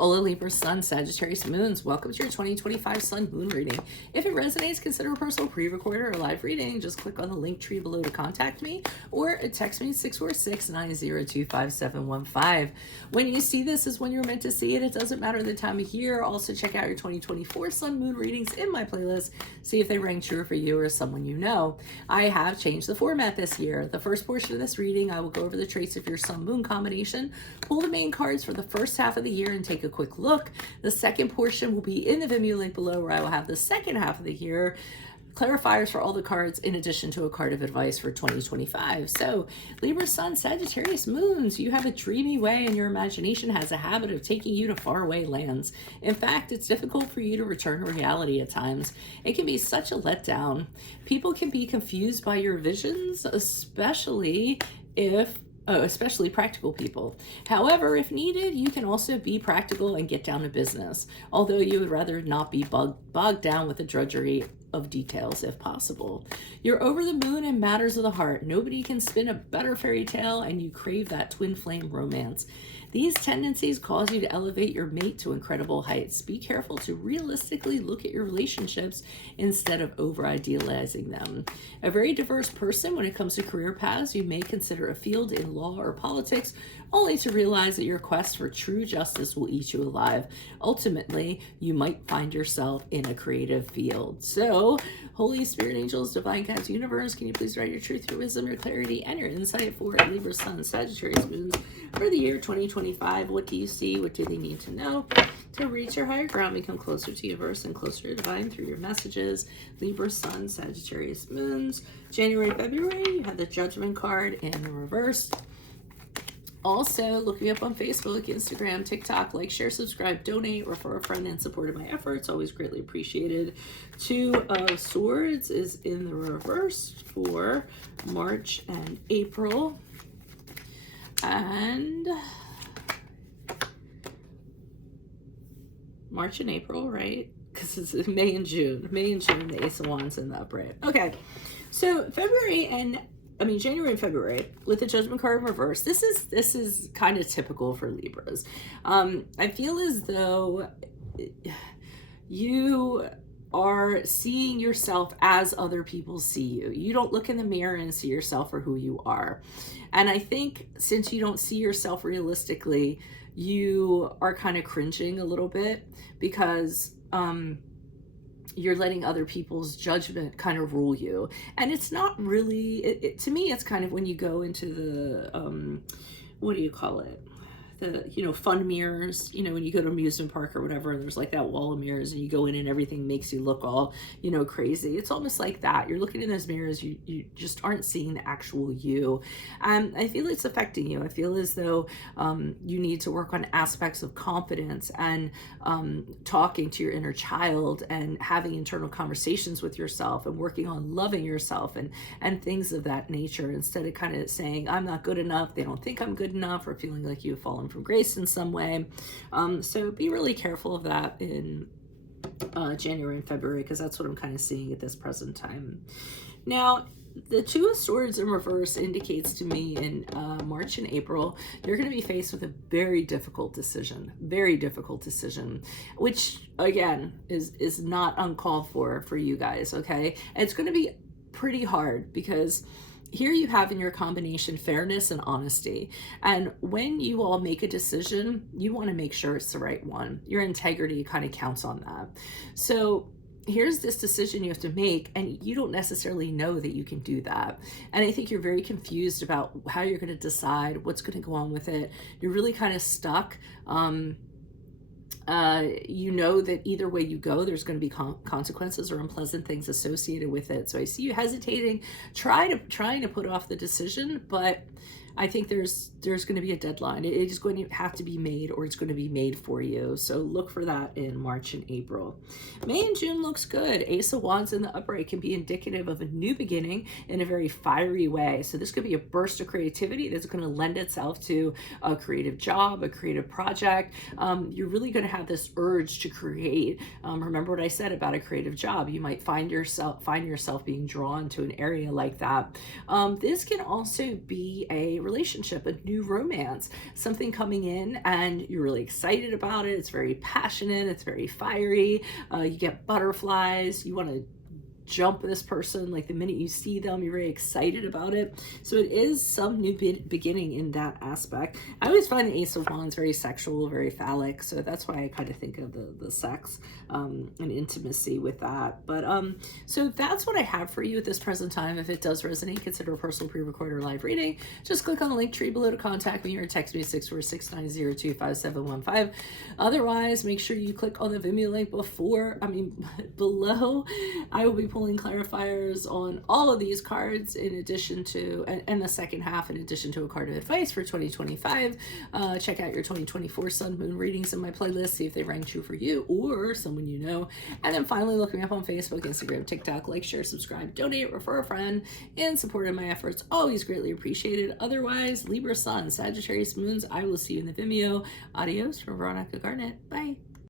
Hola Libra Sun, Sagittarius Moons. Welcome to your 2025 Sun Moon reading. If it resonates, consider a personal pre-recorded or live reading. Just click on the link tree below to contact me or text me 646-902-5715. When you see this is when you're meant to see it. It doesn't matter the time of year. Also check out your 2024 Sun Moon readings in my playlist. See if they ring true for you or someone you know. I have changed the format this year. The first portion of this reading, I will go over the traits of your Sun Moon combination, pull the main cards for the first half of the year and take a quick look. The second portion will be in the Vimeo link below, where I will have the second half of the year clarifiers for all the cards in addition to a card of advice for 2025. So Libra Sun, Sagittarius Moons, you have a dreamy way and your imagination has a habit of taking you to faraway lands. In fact, it's difficult for you to return to reality at times. It can be such a letdown. People can be confused by your visions, especially practical people. However, if needed, you can also be practical and get down to business, although you would rather not be bogged down with the drudgery of details if possible. You're over the moon in matters of the heart. Nobody can spin a better fairy tale, and you crave that twin flame romance. These tendencies cause you to elevate your mate to incredible heights. Be careful to realistically look at your relationships instead of over-idealizing them. A very diverse person when it comes to career paths. You may consider a field in law or politics, only to realize that your quest for true justice will eat you alive. Ultimately, you might find yourself in a creative field. So, Holy Spirit, angels, divine guides, universe, can you please write your truth, your wisdom, your clarity, and your insight for Libra Sun, Sagittarius Moons for the year 2025? What do you see? What do they need to know to reach your higher ground, become closer to universe and closer to divine through your messages? Libra Sun, Sagittarius Moons, January, February, you have the Judgment card in the reverse. Also, look me up on Facebook, Instagram, TikTok. Like, share, subscribe, donate, refer a friend in support of my efforts. Always greatly appreciated. Two of Swords is in the reverse for March and April. And March and April, right? Because it's May and June. May and June, the Ace of Wands in the upright. Okay, so January and February with the Judgment card in reverse. This is kind of typical for Libras. I feel as though you are seeing yourself as other people see you. You don't look in the mirror and see yourself for who you are. And I think since you don't see yourself realistically, you are kind of cringing a little bit because you're letting other people's judgment kind of rule you. And it's not really, to me, it's kind of when you go into the, what do you call it? The, fun mirrors, when you go to an amusement park or whatever, and there's like that wall of mirrors and you go in and everything makes you look all, crazy. It's almost like that. You're looking in those mirrors, you just aren't seeing the actual you. I feel it's affecting you. I feel as though you need to work on aspects of confidence and talking to your inner child and having internal conversations with yourself and working on loving yourself and things of that nature, instead of kind of saying, I'm not good enough, they don't think I'm good enough, or feeling like you've fallen from grace in some way. So be really careful of that in January and February, because that's what I'm kind of seeing at this present time. Now, the Two of Swords in reverse indicates to me in March and April, you're going to be faced with a very difficult decision, which again is not uncalled for you guys. Okay. And it's going to be pretty hard because here you have in your combination fairness and honesty. And when you all make a decision, you want to make sure it's the right one. Your integrity kind of counts on that. So here's this decision you have to make, and you don't necessarily know that you can do that. And I think you're very confused about how you're going to decide what's going to go on with it. You're really kind of stuck. That either way you go, there's going to be consequences or unpleasant things associated with it. So I see you hesitating, trying to put off the decision, but I think there's going to be a deadline. It is going to have to be made, or it's going to be made for you. So look for that in March and April. May and June looks good. Ace of Wands in the upright can be indicative of a new beginning in a very fiery way. So this could be a burst of creativity that's going to lend itself to a creative job, a creative project. You're really going to have this urge to create. Remember what I said about a creative job. You might find yourself being drawn to an area like that. This can also be a relationship, a new romance, something coming in and you're really excited about it. It's very passionate, it's very fiery. You get butterflies, you want to jump this person like the minute you see them, you're very excited about it. So it is some new beginning in that aspect. I always find the Ace of Wands very sexual, very phallic, so that's why I kind of think of the sex and intimacy with that. But so that's what I have for you at this present time. If it does resonate, consider a personal pre-recorded or live reading. Just click on the link tree below to contact me or text me at 646-902-5715. Otherwise, make sure you click on the Vimeo link below. I will be pulling clarifiers on all of these cards in addition to, and the second half in addition to a card of advice for 2025. Check out your 2024 Sun Moon readings in my playlist, see if they rang true for you or someone you know. And then finally, look me up on Facebook, Instagram, TikTok, like, share, subscribe, donate, refer a friend, and support in my efforts. Always greatly appreciated. Otherwise, Libra Sun, Sagittarius Moons, I will see you in the Vimeo. Adios from Veronica Garnett. Bye.